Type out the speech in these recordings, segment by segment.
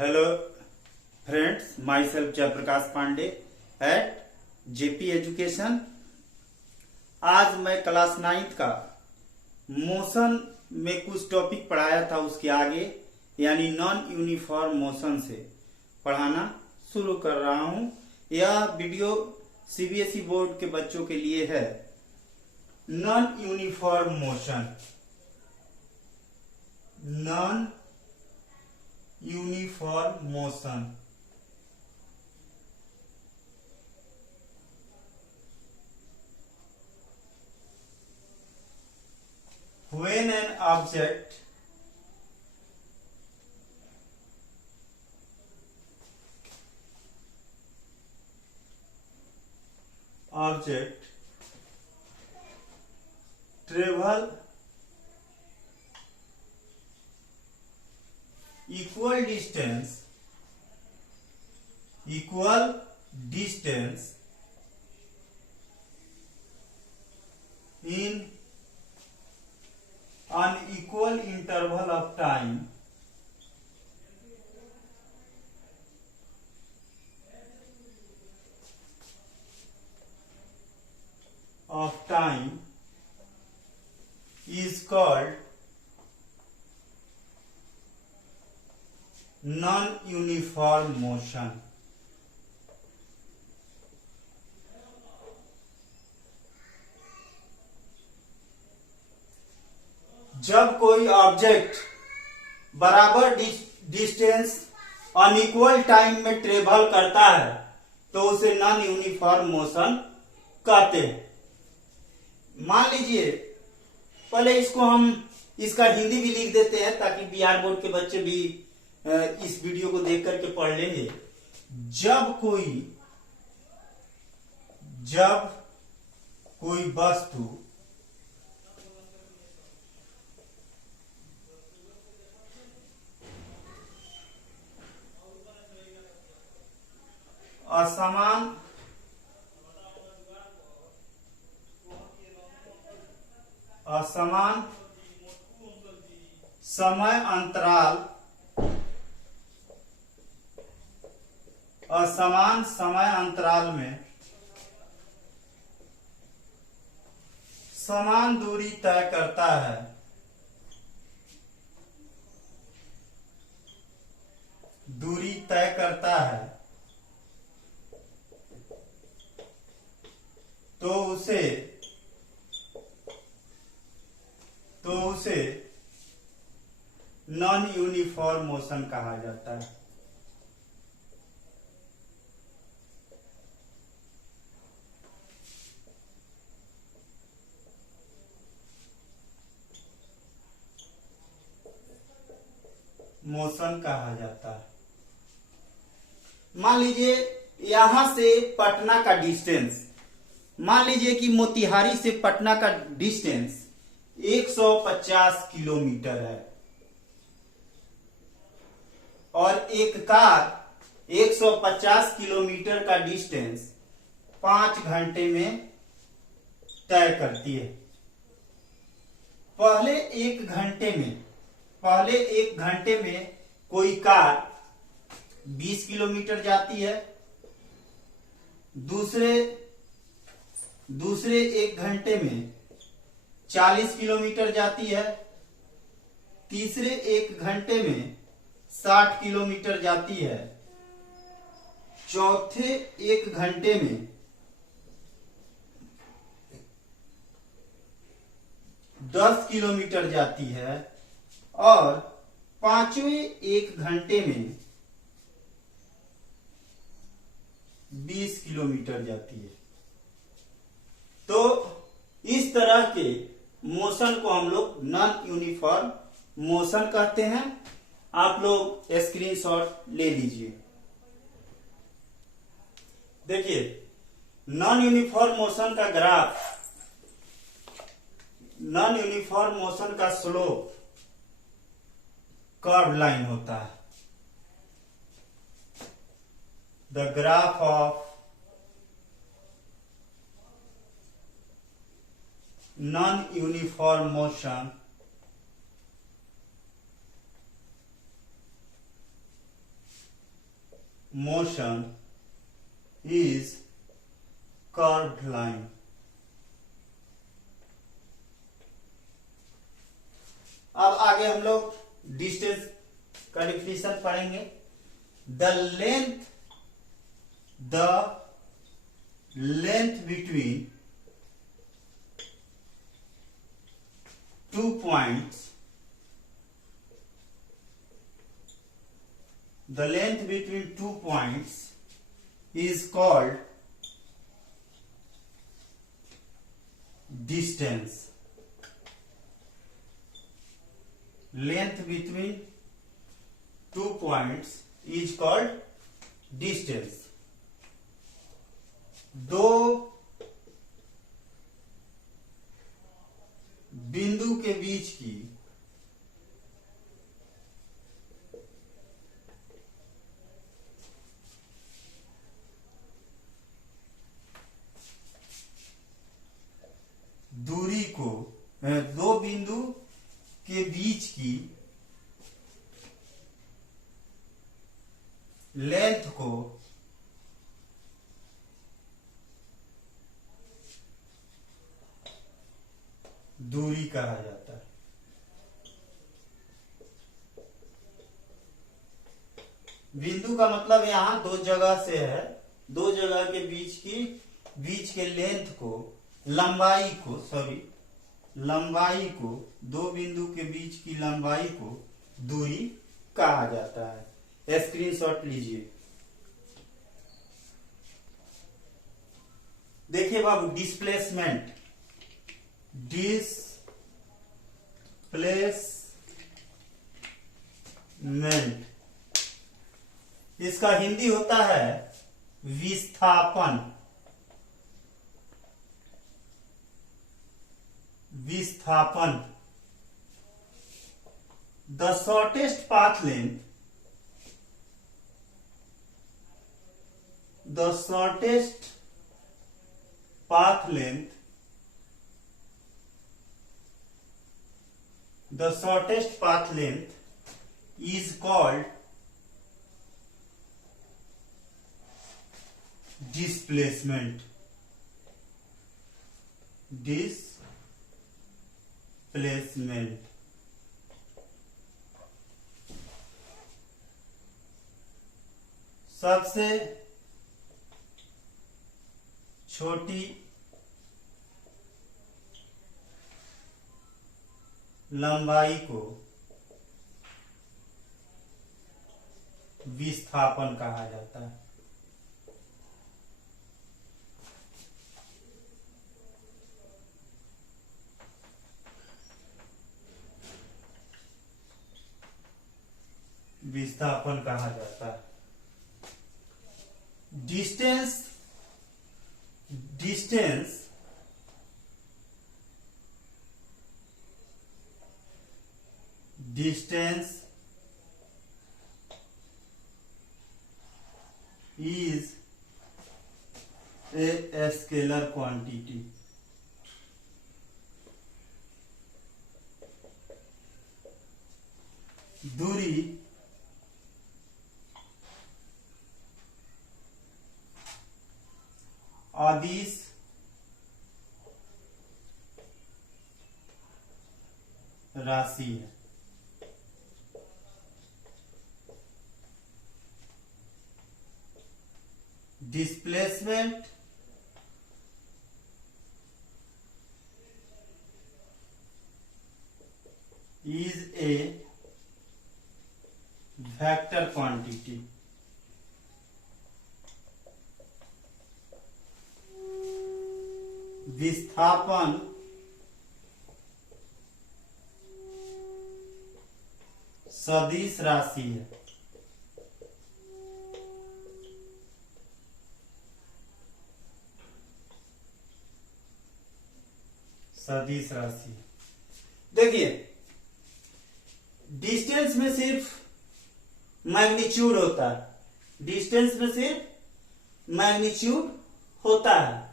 Hello friends, my self Jayaprakash Pandey at JP education. आज मैं class 9th का मोशन में कुछ टॉपिक पढ़ाया था, उसके आगे यानी नॉन यूनिफॉर्म मोशन से पढ़ाना शुरू कर रहा हूं। यह वीडियो सीबीएसई बोर्ड के बच्चों के लिए है। Non uniform motion, non uniform motion. When an object travel equal distance in an equal interval of time is called non-uniform motion। जब कोई ऑब्जेक्ट बराबर डिस्टेंस अनइक्वल टाइम में ट्रेवल करता है तो उसे नॉन यूनिफॉर्म मोशन कहते हैं। मान लीजिए, पहले इसको हम इसका हिंदी भी लिख देते हैं ताकि बिहार बोर्ड के बच्चे भी इस वीडियो को देख करके पढ़ लेंगे। जब कोई वस्तु असमान समय अंतराल में समान दूरी तय करता है तो उसे नॉन यूनिफॉर्म मोशन कहा जाता है। मान लीजिए यहां से पटना का डिस्टेंस, मान लीजिए कि मोतिहारी से पटना का डिस्टेंस 150 किलोमीटर है और एक कार 150 किलोमीटर का डिस्टेंस 5 घंटे में तय करती है। पहले एक घंटे में कोई कार 20 किलोमीटर जाती है, दूसरे एक घंटे में 40 किलोमीटर जाती है, तीसरे एक घंटे में 60 किलोमीटर जाती है, चौथे एक घंटे में 10 किलोमीटर जाती है और पांचवें एक घंटे में 20 किलोमीटर जाती है। तो इस तरह के मोशन को हम लोग नॉन यूनिफॉर्म मोशन कहते हैं। आप लोग स्क्रीनशॉट ले लीजिए। देखिए, नॉन यूनिफॉर्म मोशन का ग्राफ, नॉन यूनिफॉर्म मोशन का स्लोप कर्व लाइन होता है। The graph of non-uniform motion motion is curved line. अब आगे हम लोग डिस्टेंस का डिफिनेशन पढ़ेंगे. The length between 2 points. The length between 2 points is called distance. Length between 2 points is called distance. दो बिंदु के बीच की दूरी को, दो बिंदु के बीच की लेंथ को दूरी कहा जाता है. बिंदु का मतलब यहां दो जगह से है, दो जगह के बीच के लेंथ को, लंबाई को, दो बिंदु के बीच की लंबाई को दूरी कहा जाता है. स्क्रीनशॉट लीजिए. देखिए बाबू, डिस्प्लेसमेंट इसका हिंदी होता है विस्थापन. The shortest path length is called displacement. सबसे छोटी लंबाई को विस्थापन कहा जाता है. विस्थापन कहा जाता है. Distance is a scalar quantity. दूरी अदिश राशि है. Displacement is a vector quantity. विस्थापन सदिश राशि है. सदिश राशि. देखिए, डिस्टेंस में सिर्फ मैग्नीट्यूड होता है. डिस्टेंस में सिर्फ मैग्नीट्यूड होता है,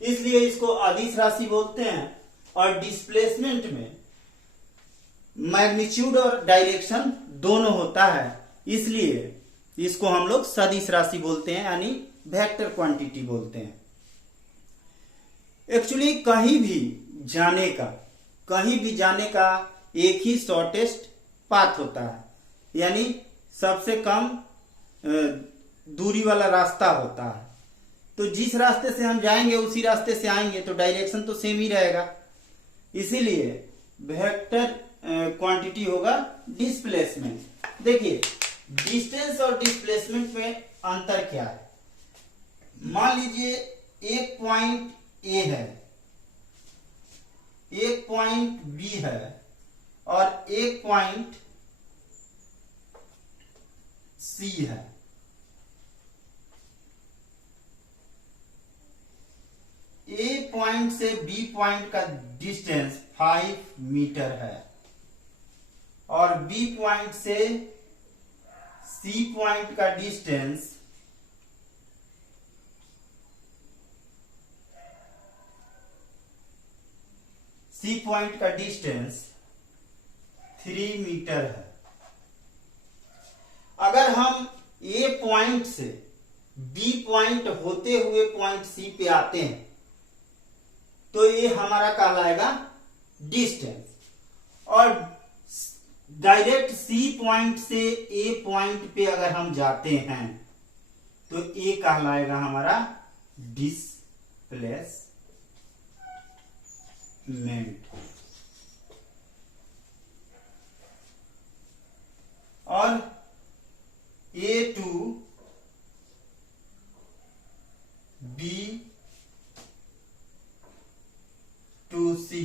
इसलिए इसको अदिश राशि बोलते हैं. और डिस्प्लेसमेंट में मैग्नीट्यूड और डायरेक्शन दोनों होता है, इसलिए इसको हम लोग सदिश राशि बोलते हैं, यानी वेक्टर क्वांटिटी बोलते हैं। एक्चुअली कहीं भी जाने का एक ही शॉर्टेस्ट पाथ होता है, यानी सबसे कम दूरी वाला रास्ता होता है। तो जिस रास्ते से हम जाएंगे उसी रास्ते से आएंगे, तो डायरेक्शन तो सेम ही रहेगा। इसीलिए वेक्टर क्वांटिटी होगा डिस्प्लेसमेंट। देखिए डिस्टेंस और डिस्प्लेसमेंट में अंतर क्या है। मान लीजिए एक पॉइंट ए है, एक पॉइंट बी है और एक पॉइंट सी है। ए पॉइंट से बी पॉइंट का डिस्टेंस 5 मीटर है और बी पॉइंट से सी पॉइंट का डिस्टेंस 3 मीटर है। अगर हम ए पॉइंट से बी पॉइंट होते हुए पॉइंट सी पे आते हैं तो ये हमारा कहलाएगा डिस्टेंस, और डायरेक्ट सी पॉइंट से ए पॉइंट पे अगर हम जाते हैं तो ये कहलाएगा हमारा डिस्प्लेसमेंट। और ए टू बी टू सी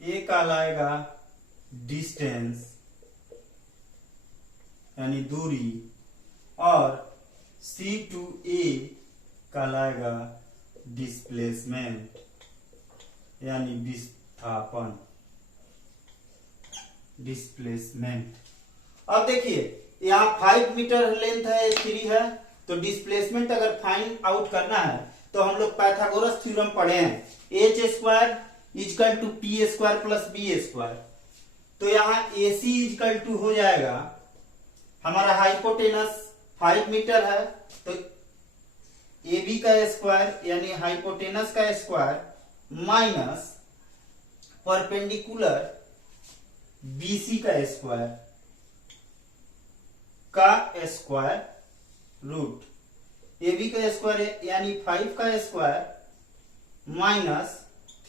ये कहलाएगा डिस्टेंस यानी दूरी, और सी टू ए कहलाएगा डिस्प्लेसमेंट यानी विस्थापन, डिस्प्लेसमेंट। अब देखिए यहाँ 5 मीटर लेंथ है, 3 है, तो डिस्प्लेसमेंट अगर फाइंड आउट करना है तो हम लोग पाइथागोरस थ्योरम पढ़े हैं, H square is equal to P square plus B square. तो यहाँ ए सी इजकल टू हो जाएगा, हमारा हाइपोटेनस 5 मीटर है तो ए बी का स्क्वायर यानी हाइपोटेनस का square minus perpendicular B C का स्क्वायर रूट, ए बी का स्क्वायर यानी 5 का स्क्वायर माइनस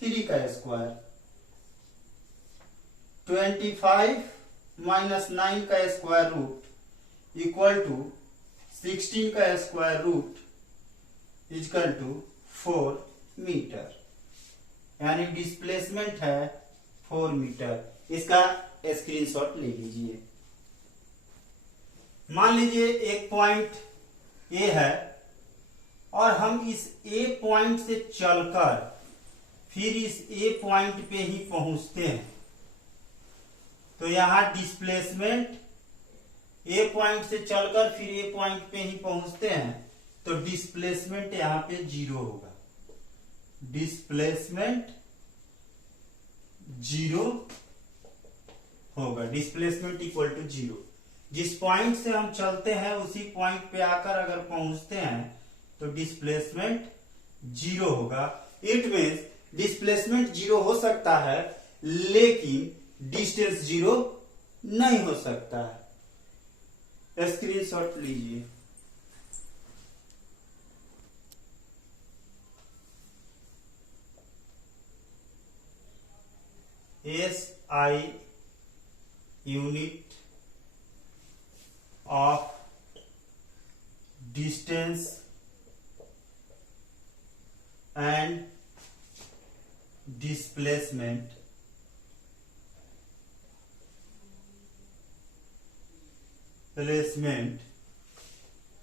3 का स्क्वायर, 25 माइनस 9 का स्क्वायर रूट इक्वल टू 16 का square root equal to 4 metre, यानी डिस्प्लेसमेंट है 4 मीटर। इसका स्क्रीनशॉट ले लीजिए। मान लीजिए एक पॉइंट ए है और हम इस ए पॉइंट से चलकर फिर इस ए पॉइंट पे ही पहुंचते हैं, तो यहां डिस्प्लेसमेंट ए पॉइंट से चलकर फिर ए पॉइंट पे ही पहुंचते हैं तो डिस्प्लेसमेंट यहां पे 0 होगा, डिस्प्लेसमेंट 0 होगा, डिस्प्लेसमेंट इक्वल टू 0। जिस पॉइंट से हम चलते हैं उसी पॉइंट पे आकर अगर पहुंचते हैं तो डिस्प्लेसमेंट 0 होगा। इट मीन्स डिस्प्लेसमेंट 0 हो सकता है लेकिन डिस्टेंस 0 नहीं हो सकता है। स्क्रीनशॉट लीजिए। SI unit of distance and displacement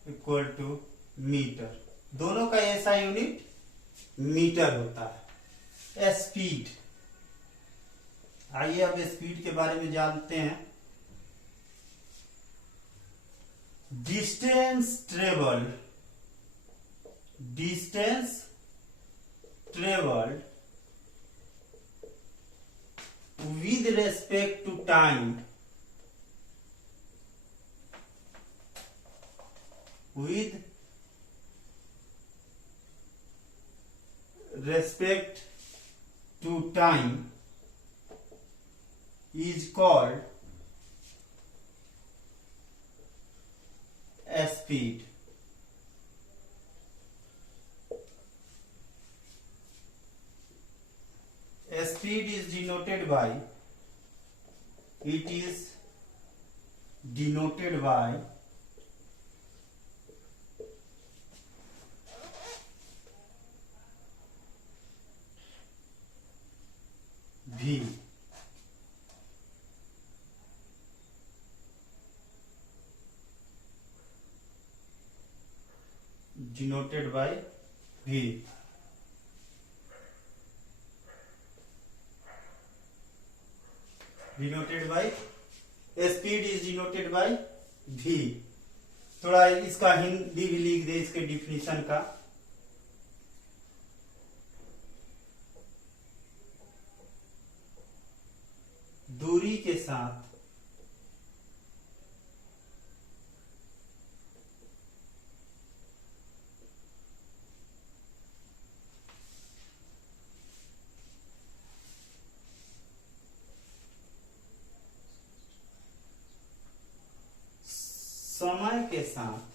equal to metre. दोनों का ऐसा यूनिट मीटर होता है। स्पीड, आइए अब स्पीड के बारे में जानते हैं। Distance travelled with respect to time with respect to time is called speed. Speed is denoted by, it is denoted by V. Denoted by V. Denoted by speed is denoted by V. थोड़ा इसका हिंदी भी लिख दे, इसके definition का। दूरी के साथ समय के साथ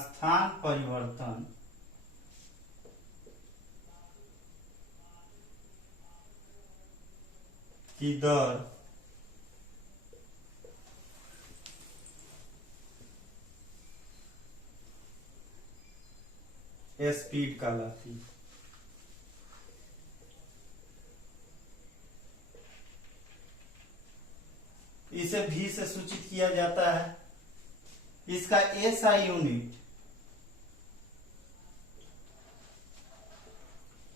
स्थान परिवर्तन की दर स्पीड कहलाती है। इसे भी से सूचित किया जाता है। इसका एसआई यूनिट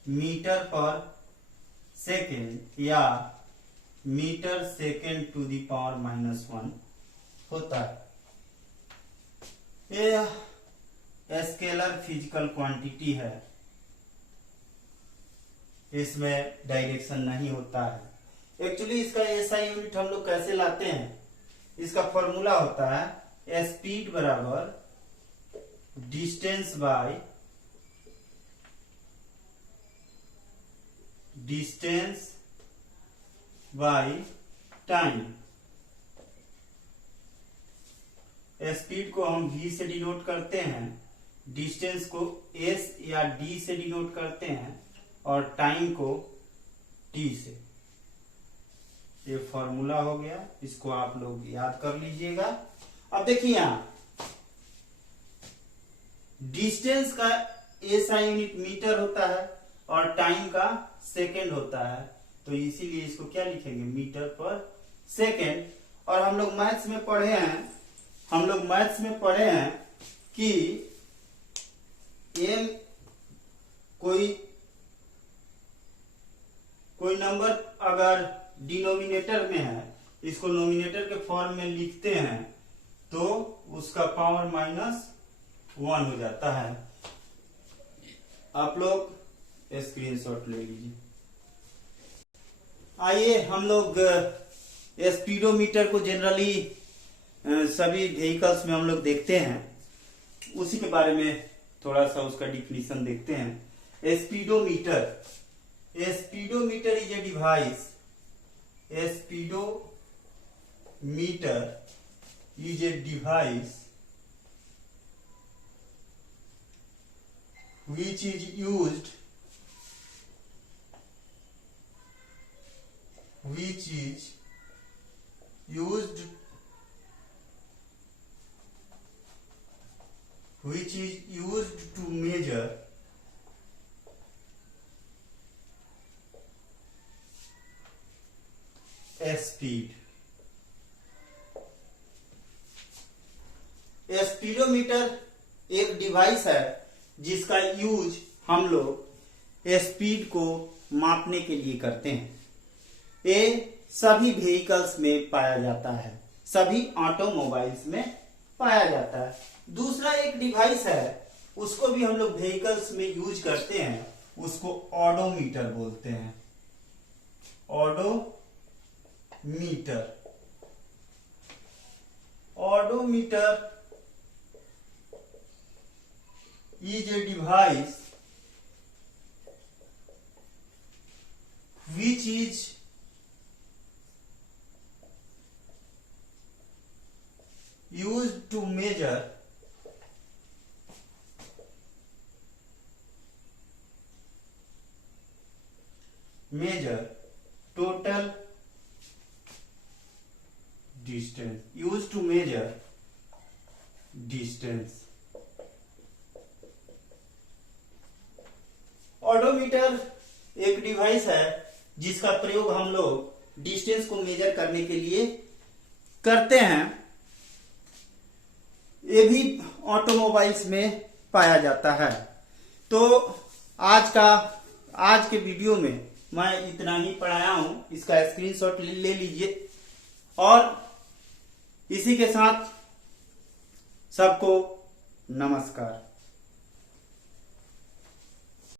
मीटर पर सेकेंड या metre second to the power -1 होता है। यह स्केलर फिजिकल क्वांटिटी है, इसमें डायरेक्शन नहीं होता है। एक्चुअली इसका एसआई यूनिट हम लोग कैसे लाते हैं, इसका फॉर्मूला होता है स्पीड बराबर डिस्टेंस बाय टाइम। स्पीड को हम v से डिनोट करते हैं, डिस्टेंस को s या d से डिनोट करते हैं और टाइम को t से। ये फॉर्मूला हो गया, इसको आप लोग याद कर लीजिएगा। अब देखिए यहां डिस्टेंस का एसआई यूनिट मीटर होता है और टाइम का सेकेंड होता है, तो इसीलिए इसको क्या लिखेंगे, मीटर पर सेकेंड। और हम लोग मैथ्स में पढ़े हैं कि एम कोई नंबर अगर डिनोमिनेटर में है, इसको नोमिनेटर के फॉर्म में लिखते हैं तो उसका पावर -1 हो जाता है। आप लोग स्क्रीनशॉट ले लीजिए। आइए हम लोग स्पीडोमीटर को जनरली सभी व्हीकल्स में हम लोग देखते हैं, उसी के बारे में थोड़ा सा उसका डिफिनीशन देखते हैं। Speedometer is a device, speedometer is a device which is used to measure speed। Speedometer एक डिवाइस है जिसका यूज हम लोग स्पीड को मापने के लिए करते हैं। ये सभी व्हीकल्स में पाया जाता है, सभी ऑटोमोबाइल्स में पाया जाता है। दूसरा एक डिवाइस है उसको भी हम लोग व्हीकल्स में यूज करते हैं, उसको ऑडोमीटर बोलते हैं। Odometer. Odometer is a device which is used to measure total distance, used to measure distance। Odometer एक डिवाइस है जिसका प्रयोग हम लोग डिस्टेंस को मेजर करने के लिए करते हैं। ये भी ऑटोमोबाइल्स में पाया जाता है। तो आज के वीडियो में मैं इतना ही पढ़ाया हूं, इसका स्क्रीनशॉट ले लीजिए और इसी के साथ सबको नमस्कार।